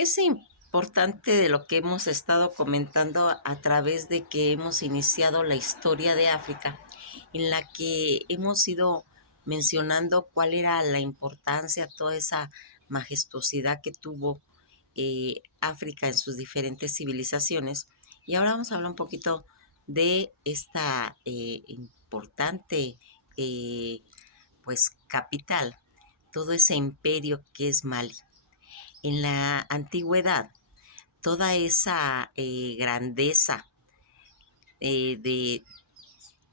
Es importante de lo que hemos estado comentando a través de que hemos iniciado la historia de África, en la que hemos ido mencionando cuál era la importancia, toda esa majestuosidad que tuvo África en sus diferentes civilizaciones. Y ahora vamos a hablar un poquito de esta importante pues capital, todo ese imperio que es Mali. En la antigüedad, toda esa grandeza de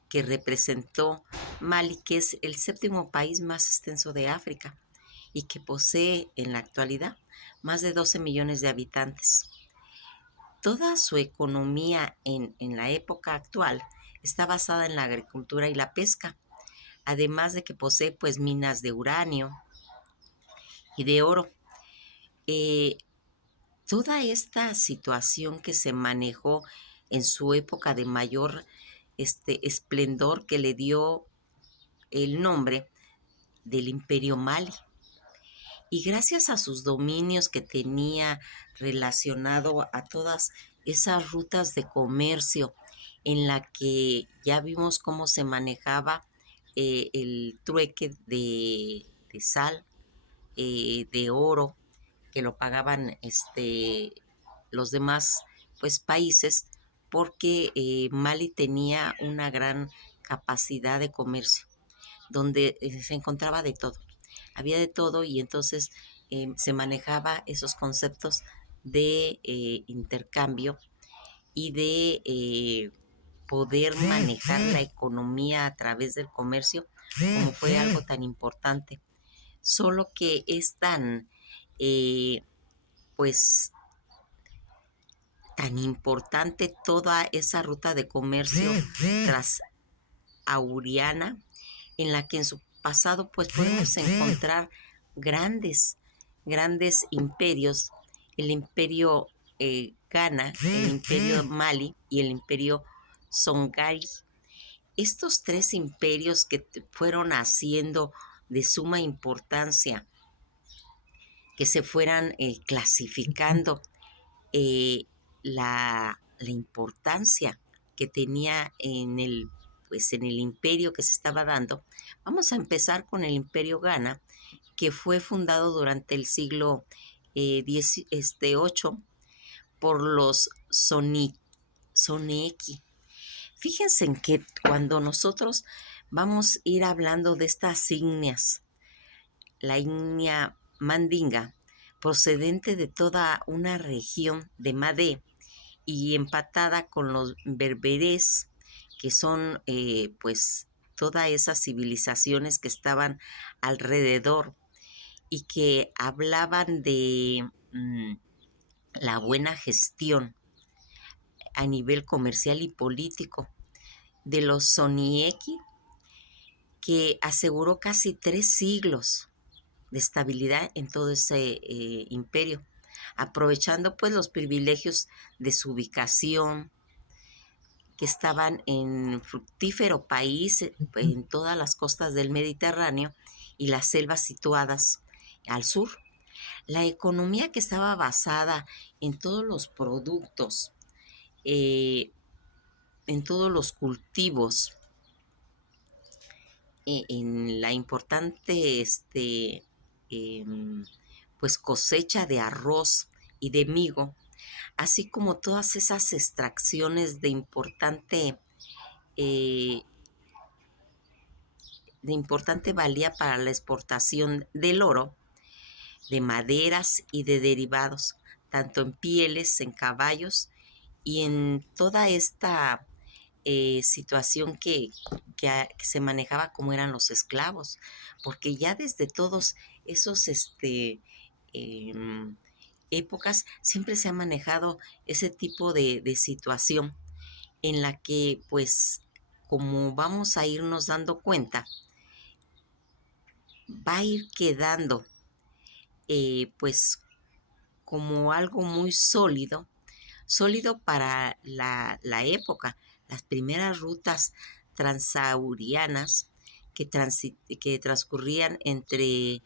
que representó Mali, que es el séptimo país más extenso de África y que posee en la actualidad más de 12 millones de habitantes. Toda su economía en la época actual está basada en la agricultura y la pesca, además de que posee pues minas de uranio y de oro. Eh, Toda esta situación que se manejó en su época de mayor esplendor que le dio el nombre del Imperio Mali. Y gracias a sus dominios que tenía relacionado a todas esas rutas de comercio en la que ya vimos cómo se manejaba el trueque de sal, de oro, que lo pagaban los demás pues, países, porque Mali tenía una gran capacidad de comercio, donde se encontraba de todo. Había de todo y entonces se manejaba esos conceptos de intercambio y de poder manejar la economía a través del comercio, como fue algo tan importante. Solo que es tan, pues, tan importante toda esa ruta de comercio transauriana, en la que en su pasado pues podemos encontrar grandes imperios, el imperio Ghana, el imperio Mali y el imperio Songhai. Estos tres imperios que fueron haciendo de suma importancia, que se fueran clasificando eh, la importancia que tenía pues, en el imperio que se estaba dando. Vamos a empezar con el imperio Ghana, que fue fundado durante el siglo XVIII por los Soneki. Fíjense en que cuando nosotros vamos a ir hablando de estas ígneas, la ígnea mandinga, procedente de toda una región de Madé y empatada con los berberes, que son pues todas esas civilizaciones que estaban alrededor y que hablaban de la buena gestión a nivel comercial y político, de los Sonieki, que aseguró casi 3 siglos de estabilidad en todo ese imperio, aprovechando pues los privilegios de su ubicación, que estaban en fructífero país en todas las costas del Mediterráneo y las selvas situadas al sur. La economía que estaba basada en todos los productos, en todos los cultivos, en la importante pues cosecha de arroz y de migo, así como todas esas extracciones eh, de importante valía para la exportación del oro, de maderas y de derivados, tanto en pieles, en caballos y en toda esta situación que se manejaba como eran los esclavos, porque ya desde todos esos eh, épocas siempre se ha manejado ese tipo de situación en la que pues como vamos a irnos dando cuenta, va a ir quedando pues como algo muy sólido, sólido para la época, las primeras rutas transaurianas que transcurrían entre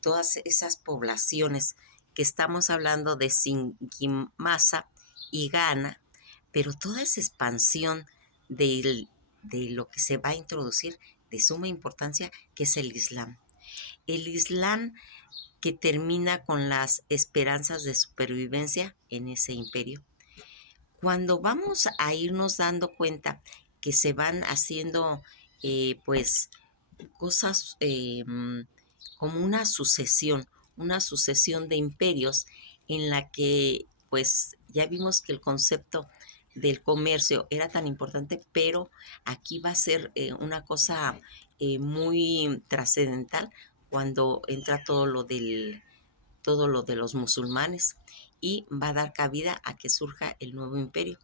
todas esas poblaciones que estamos hablando de Singimasa y Ghana, pero toda esa expansión de lo que se va a introducir de suma importancia, que es el Islam. El Islam que termina con las esperanzas de supervivencia en ese imperio. Cuando vamos a irnos dando cuenta que se van haciendo pues cosas como una sucesión de imperios en la que pues ya vimos que el concepto del comercio era tan importante, pero aquí va a ser una cosa muy trascendental cuando entra todo lo de los musulmanes y va a dar cabida a que surja el nuevo imperio.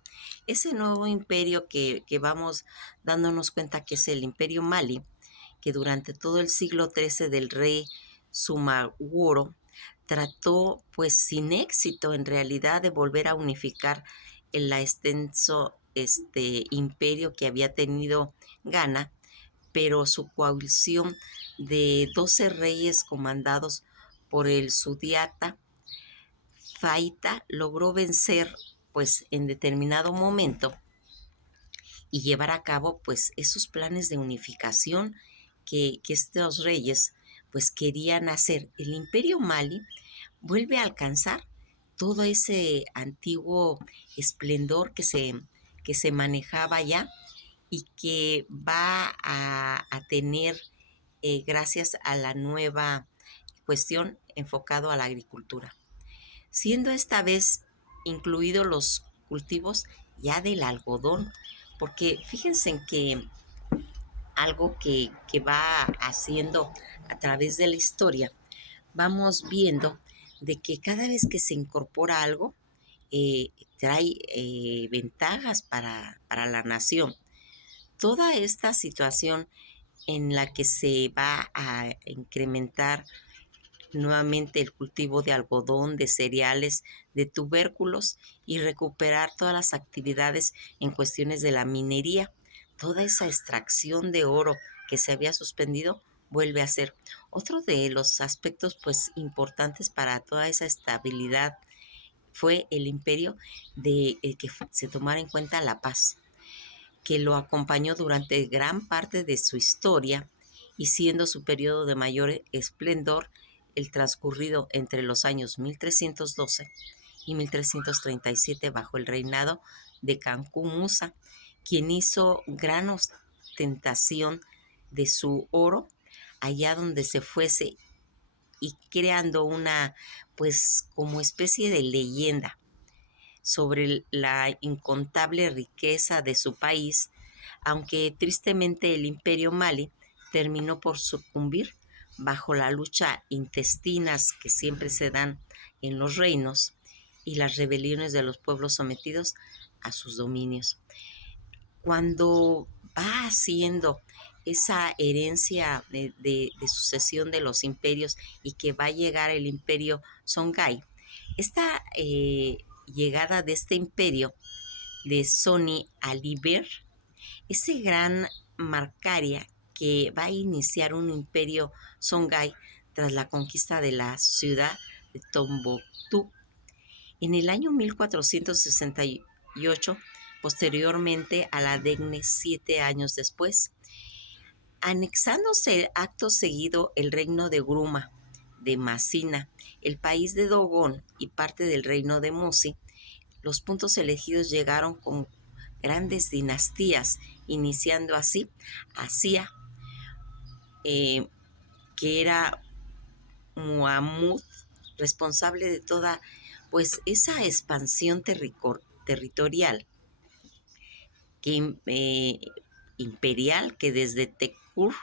Ese nuevo imperio que vamos dándonos cuenta que es el imperio Mali, que durante todo el siglo XIII del rey Sumaworo trató, pues sin éxito en realidad, de volver a unificar el extenso imperio que había tenido Ghana, pero su coalición de 12 reyes comandados por el Sudiata Faita logró vencer pues en determinado momento y llevar a cabo pues esos planes de unificación que estos reyes pues querían hacer. El imperio Mali vuelve a alcanzar todo ese antiguo esplendor que se manejaba ya y que va a tener gracias a la nueva cuestión enfocado a la agricultura, siendo esta vez incluidos los cultivos ya del algodón, porque fíjense en que algo que va haciendo a través de la historia, vamos viendo de que cada vez que se incorpora algo, trae ventajas para la nación. Toda esta situación en la que se va a incrementar nuevamente el cultivo de algodón, de cereales, de tubérculos y recuperar todas las actividades en cuestiones de la minería. Toda esa extracción de oro que se había suspendido vuelve a ser otro de los aspectos pues importantes para toda esa estabilidad. Fue el imperio de que se tomara en cuenta la paz, que lo acompañó durante gran parte de su historia y siendo su periodo de mayor esplendor el transcurrido entre los años 1312 y 1337 bajo el reinado de Kanku Musa, quien hizo gran ostentación de su oro allá donde se fuese y creando una pues como especie de leyenda sobre la incontable riqueza de su país, aunque tristemente el imperio Mali terminó por sucumbir bajo la lucha intestinas que siempre se dan en los reinos y las rebeliones de los pueblos sometidos a sus dominios. Cuando va haciendo esa herencia de sucesión de los imperios y que va a llegar el imperio Songhai, esta llegada de este imperio de Soni Aliber, ese gran Marcaria que va a iniciar un imperio Songhai tras la conquista de la ciudad de Tombuctú en el año 1468, posteriormente a la Degne 7 años después, anexándose acto seguido el reino de Gruma, de Masina, el país de Dogón y parte del reino de Musi. Los puntos elegidos llegaron con grandes dinastías, iniciando así Asia, que era Muhammad, responsable de toda pues esa expansión territorial que, imperial que desde Tekur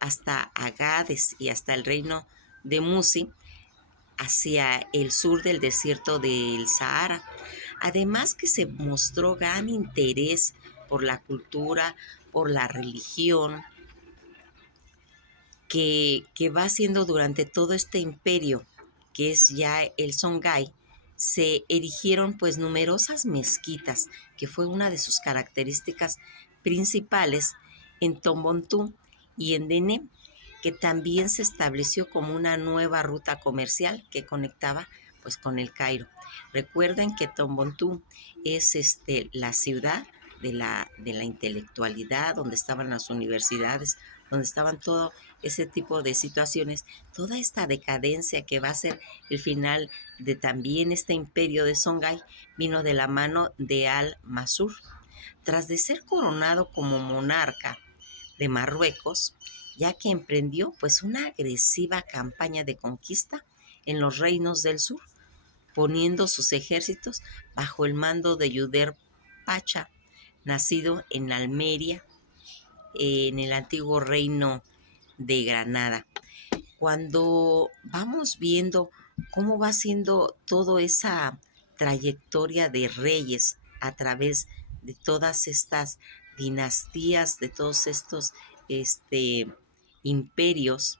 hasta Agades y hasta el reino de Musi hacia el sur del desierto del Sahara. Además que se mostró gran interés por la cultura, por la religión, que va haciendo durante todo este imperio, que es ya el Songhai. Se erigieron pues numerosas mezquitas, que fue una de sus características principales en Tombuctú y en Dene, que también se estableció como una nueva ruta comercial que conectaba pues con el Cairo. Recuerden que Tombuctú es la ciudad de la intelectualidad, donde estaban las universidades, donde estaban todo ese tipo de situaciones, toda esta decadencia que va a ser el final de también este imperio de Songhai, vino de la mano de Al-Mansur. Tras de ser coronado como monarca de Marruecos, ya que emprendió pues una agresiva campaña de conquista en los reinos del sur, poniendo sus ejércitos bajo el mando de Yuder Pacha, nacido en Almería, en el antiguo reino de Granada. Cuando vamos viendo cómo va siendo toda esa trayectoria de reyes a través de todas estas dinastías, de todos estos imperios,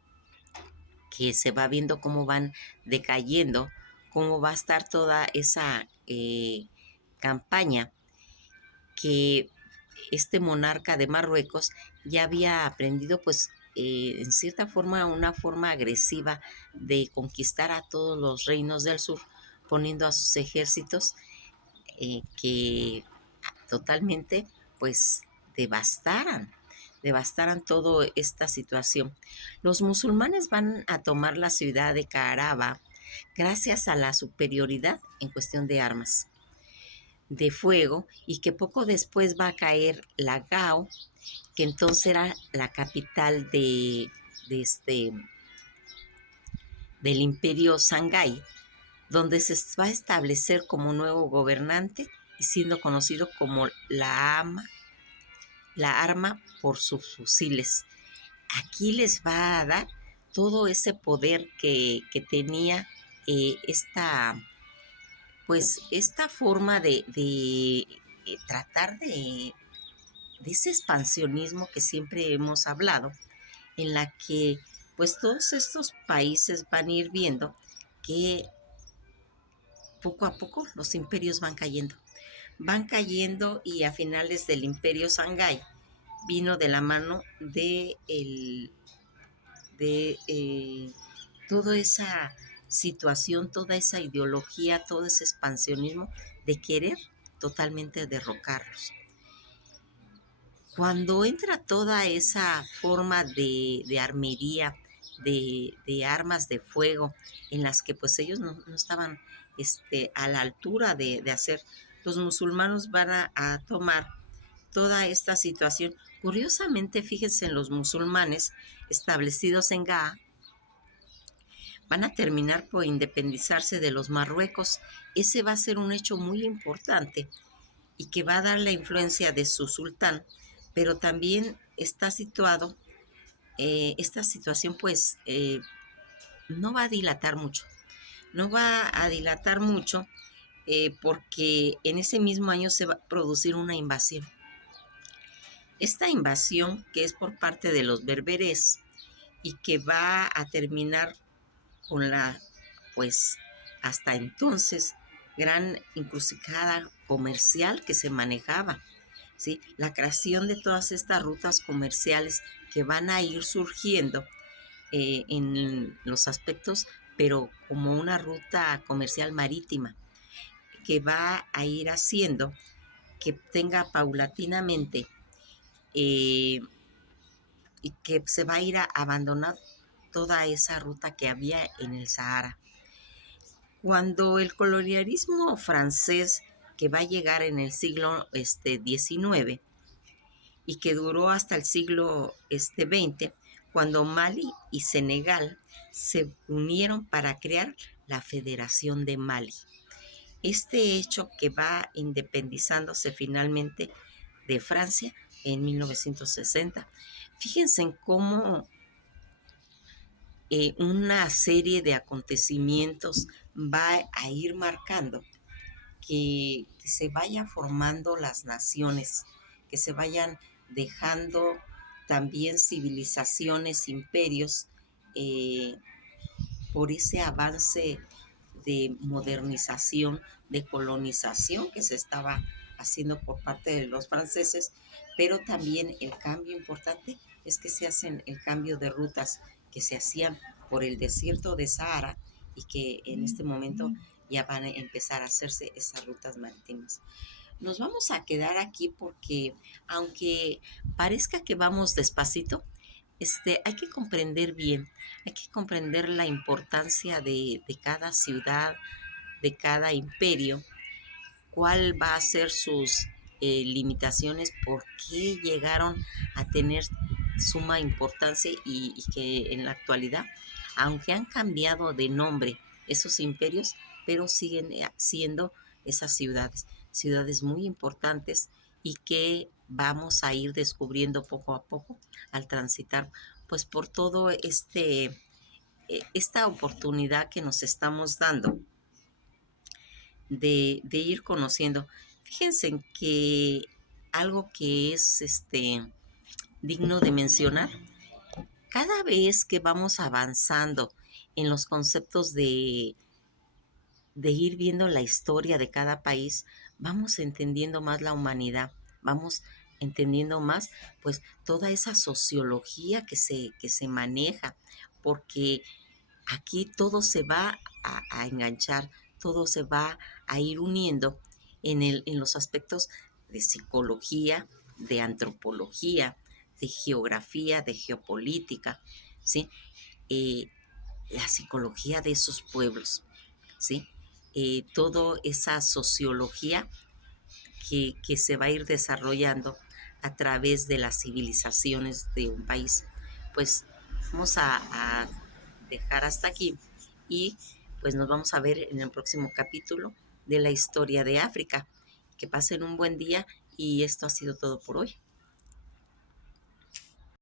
que se va viendo cómo van decayendo, cómo va a estar toda esa campaña que este monarca de Marruecos ya había aprendido, pues, en cierta forma, una forma agresiva de conquistar a todos los reinos del sur, poniendo a sus ejércitos que totalmente, pues, devastaran toda esta situación. Los musulmanes van a tomar la ciudad de Kaaraba gracias a la superioridad en cuestión de armas de fuego, y que poco después va a caer la Gao, que entonces era la capital de del imperio Shanghái, donde se va a establecer como nuevo gobernante y siendo conocido como la arma por sus fusiles. Aquí les va a dar todo ese poder que tenía esta forma de tratar de ese expansionismo que siempre hemos hablado, en la que pues todos estos países van a ir viendo que poco a poco los imperios van cayendo, y a finales del imperio Shanghái vino de la mano de toda esa situación, toda esa ideología, todo ese expansionismo de querer totalmente derrocarlos. Cuando entra toda esa forma de armería, de armas de fuego, en las que pues ellos no estaban a la altura de hacer, los musulmanes van a tomar toda esta situación. Curiosamente, fíjense, en los musulmanes establecidos en Gaa van a terminar por independizarse de los Marruecos. Ese va a ser un hecho muy importante y que va a dar la influencia de su sultán, pero también está situado, esta situación pues no va a dilatar mucho, porque en ese mismo año se va a producir una invasión. Esta invasión, que es por parte de los berberes y que va a terminar con la, pues hasta entonces, gran encrucijada comercial que se manejaba, ¿sí? La creación de todas estas rutas comerciales que van a ir surgiendo en los aspectos, pero como una ruta comercial marítima, que va a ir haciendo que tenga paulatinamente y que se va a ir a abandonar toda esa ruta que había en el Sahara. Cuando el colonialismo francés, que va a llegar en el siglo XIX y que duró hasta el siglo XX, cuando Mali y Senegal se unieron para crear la Federación de Mali. Este hecho que va independizándose finalmente de Francia en 1960. Fíjense en cómo una serie de acontecimientos va a ir marcando que se vayan formando las naciones, que se vayan dejando también civilizaciones, imperios, por ese avance de modernización, de colonización que se estaba haciendo por parte de los franceses, pero también el cambio importante es que se hacen el cambio de rutas que se hacían por el desierto de Sahara y que en este momento ya van a empezar a hacerse esas rutas marítimas. Nos vamos a quedar aquí porque aunque parezca que vamos despacito, hay que comprender bien, hay que comprender la importancia de cada ciudad, de cada imperio, cuál va a ser sus limitaciones, por qué llegaron a tener suma importancia y que en la actualidad, aunque han cambiado de nombre esos imperios, pero siguen siendo esas ciudades, ciudades muy importantes y que vamos a ir descubriendo poco a poco al transitar pues por todo esta oportunidad que nos estamos dando de ir conociendo. Fíjense en que algo que es digno de mencionar, cada vez que vamos avanzando en los conceptos de ir viendo la historia de cada país, vamos entendiendo más la humanidad, vamos entendiendo más pues toda esa sociología que se maneja, porque aquí todo se va a enganchar, todo se va a ir uniendo en los aspectos de psicología, de antropología, de geografía, de geopolítica, ¿sí? Eh, la psicología de esos pueblos, ¿sí? Toda esa sociología que se va a ir desarrollando a través de las civilizaciones de un país. Pues vamos a dejar hasta aquí y pues nos vamos a ver en el próximo capítulo de la historia de África. Que pasen un buen día y esto ha sido todo por hoy.